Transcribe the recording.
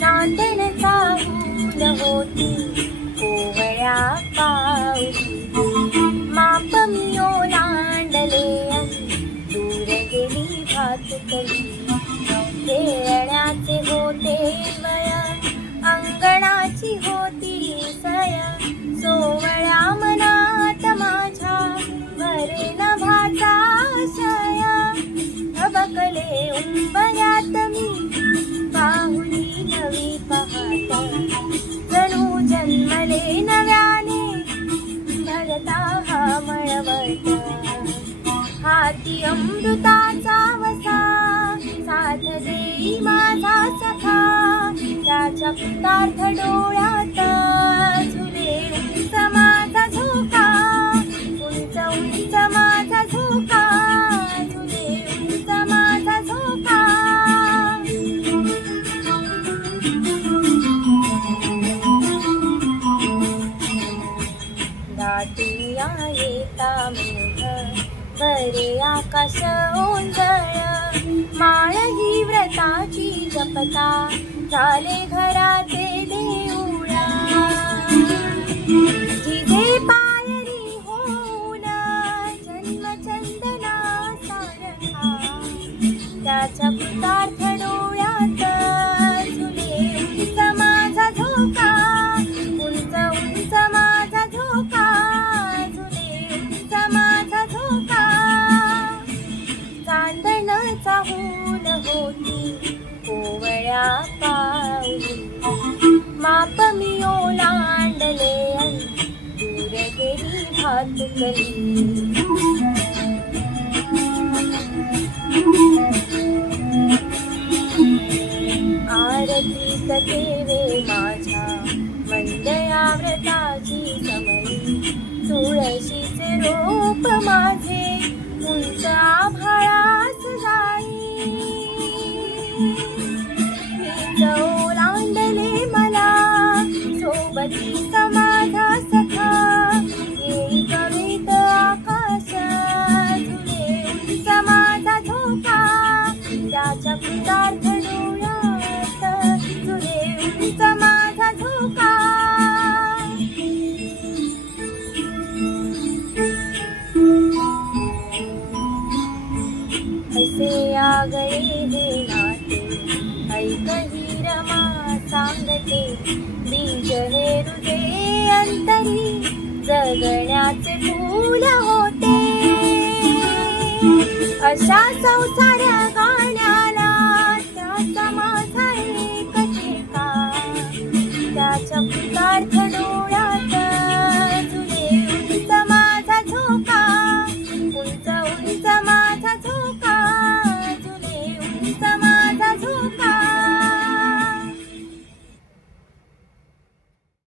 चांदण चाहूल होती कोवळ्या पाऊली, माप मी ओलांडले दूर गेली भातुकली. खेळण्याचे होते वय, अंगणाची होती सय, सोवळ्या मनात माझ्या भरे नभाचा आशय. हबकले उंबऱ्यात मी पाहुली नवी पहाट, जणू जन्मले नव्याने भरता हा मळवट. हाती अमृताचा वसा साथ देई माझा सखा, त्याच्या कृतार्थ डोळ्यात झुले उंच माझा झोका. उंच उंच माझा झोका, झुले उंच माझा झोका. दाटिया येता मेघ बरे आकाश ओंजळ, माळ ही व्रताची जपता झाले घराचे देऊळ. जिजे पायरी होऊन जन्म चंदना सारखा, त्याच्या कृतार्थ डोळ्यात झुले उंच माझा झोका. उंच उंच माझा झोका, झुले उंच माझा झोका. चांदण चाहूल होती कोवळ्या पाऊली, माप मी ओलांडले दूर गेली भातुकली. आरतीत ठेवे माझ्या मंदया व्रताची समयी, तुळशीचे रोप माझे उंच आभाळास जाई. मीच ओलांडले मला सोबती समाजा सखा, येई कवीत आकाश झुले उंच माझा झोका. त्याच्या कृतार्थ डोळ्यात झुले उंच माझा झोका. ऐसे आ गए हे नाते, ऐक ही रमा सांगते, बीज हे रुजे अंतरी जगण्याचे फूल होते. अशा संसारा